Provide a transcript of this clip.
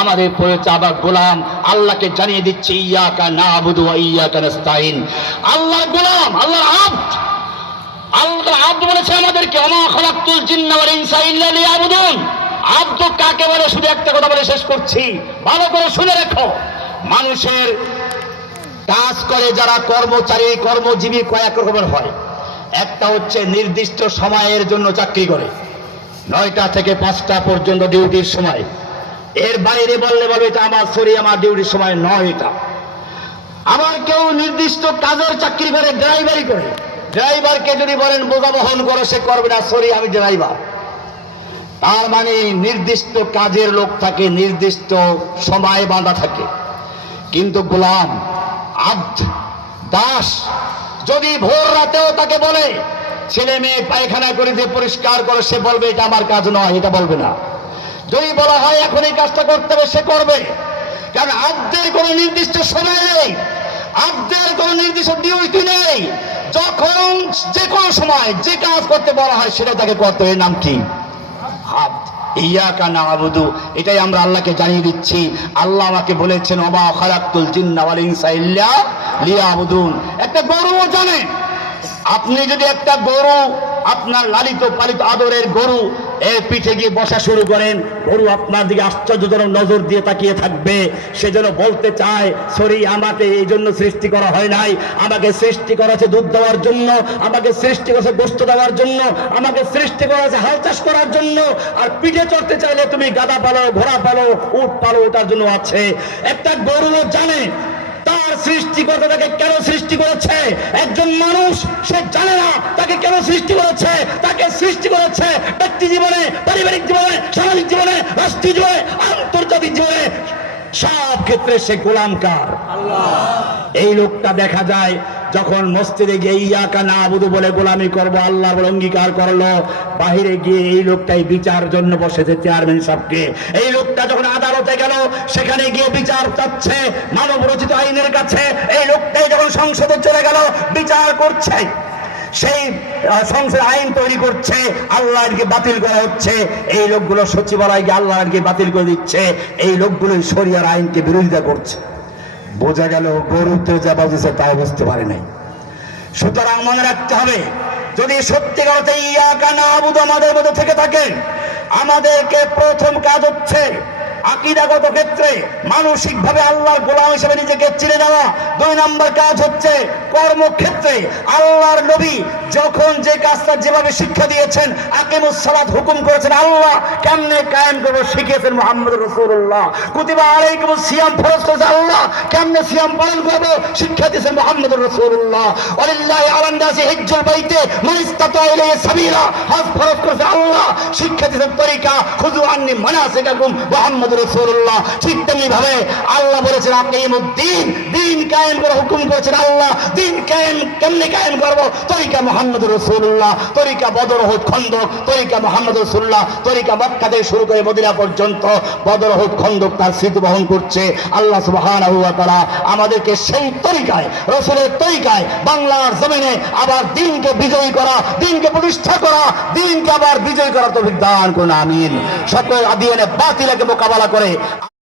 আমাদের পরিচয় আবার গোলাম আল্লাহকে জানিয়ে দিচ্ছে ইয়াকা নাবুদু ওয়া ইয়াকা নাস্তাইন। আল্লাহর গোলাম, আল্লাহর আব্দ। আল্লাহর আব্দ বলেছে আমাদেরকে ওমা খালাকতুল জিন্না ওয়াল ইনসা ইল্লা লিয়াবুদুন। আব্দ কাকে বলে? শুধু একটা কথা বলে শেষ করছি, ভালো করে শুনে রাখো। মানুষের কাজ করে যারা কর্মচারী, কর্মজীবী কয়েক রকমের হয়। একটা হচ্ছে নির্দিষ্ট সময়ের জন্য চাকরি করে, 9টা থেকে 5টা পর্যন্ত ডিউটির সময়। এর বাইরে বললে বলে এটা আমার ডিউটির সময় নয়। এটা আবার কেউ নির্দিষ্ট কাজের চাকরি করে, ড্রাইভারি করে। ড্রাইভারকে যদি বলেন বোঝা বহন করো, সে করবে না, আমি ড্রাইভার। তার মানে নির্দিষ্ট কাজের লোক থাকে, নির্দিষ্ট সময় বাঁধা থাকে। কিন্তু গোলাম, আব্দ, দাস যদি ভোর রাতেও তাকে বলে ছেলে মেয়ে পায়খানা করে দিয়ে পরিষ্কার করো, সে বলবে এটা আমার কাজ নয়, এটা বলবে না। যদি বলা হয় এখন এই কাজটা করতে হবে, সে করবে। কারণ আব্দের কোনো নির্দিষ্ট সময় নেই, আব্দের কোনো নির্দিষ্ট ডিউটি নেই। যখন যে কোনো সময় যে কাজ করতে বলা হয় সেটা তাকে করতে হবে। নাম কি? আব্দ। ইয়াকা নাবুদু, এটাই আমরা আল্লাহকে জানিয়ে দিচ্ছি। আল্লাহ আমাকে বলেছেন ওমা খালাকতুল জিন্না ওয়াল ইনসা ইল্লা লিয়াবুদুন। একটা গরুও জানে, আপনি যদি একটা গরু, আপনার লালিত পালিত আদরের গরু, এর পিঠে গিয়ে বসা শুরু করেন, গরু আপনার দিকে আশ্চর্যজনক নজর দিয়ে তাকিয়ে থাকবে। সেজন্য বলতে চায় আমাকে এই জন্য সৃষ্টি করা হয় নাই। আমাকে সৃষ্টি করা আছে দুধ দেওয়ার জন্য, আমাকে সৃষ্টি করেছে গোশত দেওয়ার জন্য, আমাকে সৃষ্টি করা আছে হাল চাষ করার জন্য। আর পিঠে চড়তে চাইলে তুমি গাধা পালো, ঘোড়া পালো, উট পালো, ওটার জন্য আছে। একটা গরুও জানে তার সৃষ্টিকর্তা তাকে কেন সৃষ্টি করেছে। একজন মানুষ সে জানে না তাকে কেন সৃষ্টি করেছে। তাকে সৃষ্টি করেছে ব্যক্তি জীবনে, পারিবারিক জীবনে, সামাজিক জীবনে, রাষ্ট্রীয় জীবনে, আন্তর্জাতিক জীবনে, সব ক্ষেত্রে সে গোলাম কার? আল্লাহ। এই লোকটা দেখা যায় যখন মসজিদে গিয়ে ইয়াকা নাবুদু বলে গোলামি করব আল্লাহ বলে অঙ্গীকার করলো, বাহিরে গিয়ে এই লোকটাই বিচার জন্য বসেছে চেয়ারম্যান সাহেবকে। এই লোকটা যখন আদালতে গেল, সেখানে গিয়ে বিচার চাচ্ছে মানব রচিত আইনের কাছে। এই লোকটাই যখন সংসদে চলে গেল, বিচার করছে, সেই সংসদ আইন তৈরি করছে, আল্লাহকে বাতিল করা হচ্ছে। এই লোকগুলো সচিবালয় গিয়ে আল্লাহকে বাতিল করে দিচ্ছে। এই লোকগুলো শরিয়ার আইনকে বিরোধিতা করছে। বোঝা গেল গরুতে যা বাজেছে তাও বুঝতে পারে নাই। সুতরাং মনে রাখতে হবে, যদি সত্যিকার অর্থে ইয়াকা নাবুদু আমাদের মধ্যে থেকে থাকে, আমাদেরকে প্রথম কাজ হচ্ছে আকীদাগত ক্ষেত্রে মানসিকভাবে আল্লাহর গোলাম হিসেবে নিজেকে চিনে নেওয়া। 2 নম্বর কাজ হচ্ছে কর্মক্ষেত্রে আল্লাহর নবী যখন যে কাজটা যেভাবে শিক্ষা দিয়েছেন, আকিমুস সালাত হুকুম করেছেন, আল্লাহ কেমনে কায়েম করবো শিখিয়েছেন মুহাম্মদুর রাসূলুল্লাহ। কুতিবা আলাইকুমুস সিয়াম ফরজ করেছে আল্লাহ, কেমনে সিয়াম পালন করবো শিক্ষা দিয়েছেন মুহাম্মদুর রাসূলুল্লাহ। ওয়ালিল্লাহি আলান নাসি হিজ্জুল বাইতি মান ইসতাতা ইলাইহি সাবিলা, হজ ফরজ করেছে আল্লাহ, শিক্ষা দিয়েছেন তরিকা খুযু আন্নি মানাসিকাকুম মুহাম্মদুর রাসূলুল্লাহ। ঠিক তেমনি ভাবে আল্লাহ বলেছেন আকিমুদ্দিন, দিন কায়েম করে হুকুম করেছেন আল্লাহ। দিন কায়েম কেমনে কায়েম করবো? তরিকা মুহাম্মদুর রাসূলুল্লাহ, তরিকা বদর উহুদ খন্দক, তরিকা মুহাম্মদুর রাসূলুল্লাহ, তরিকা মক্কা থেকে শুরু করে মদিনা পর্যন্ত বদর উহুদ খন্দক তার স্মৃতি বহন করছে। আল্লাহ সুবহানাহু ওয়া তাআলা আমাদেরকে সেই তরিকায়, রাসূলের তরিকায় বাংলার জমিনে আবার দিনকে বিজয়ী করা, দিনকে প্রতিষ্ঠা করা, দিনকে আবার বিজয়ী করা তৌফিক দান করুন, আমিন। সকল আদিয়ানে বাতিলকে মোকাবেলা করে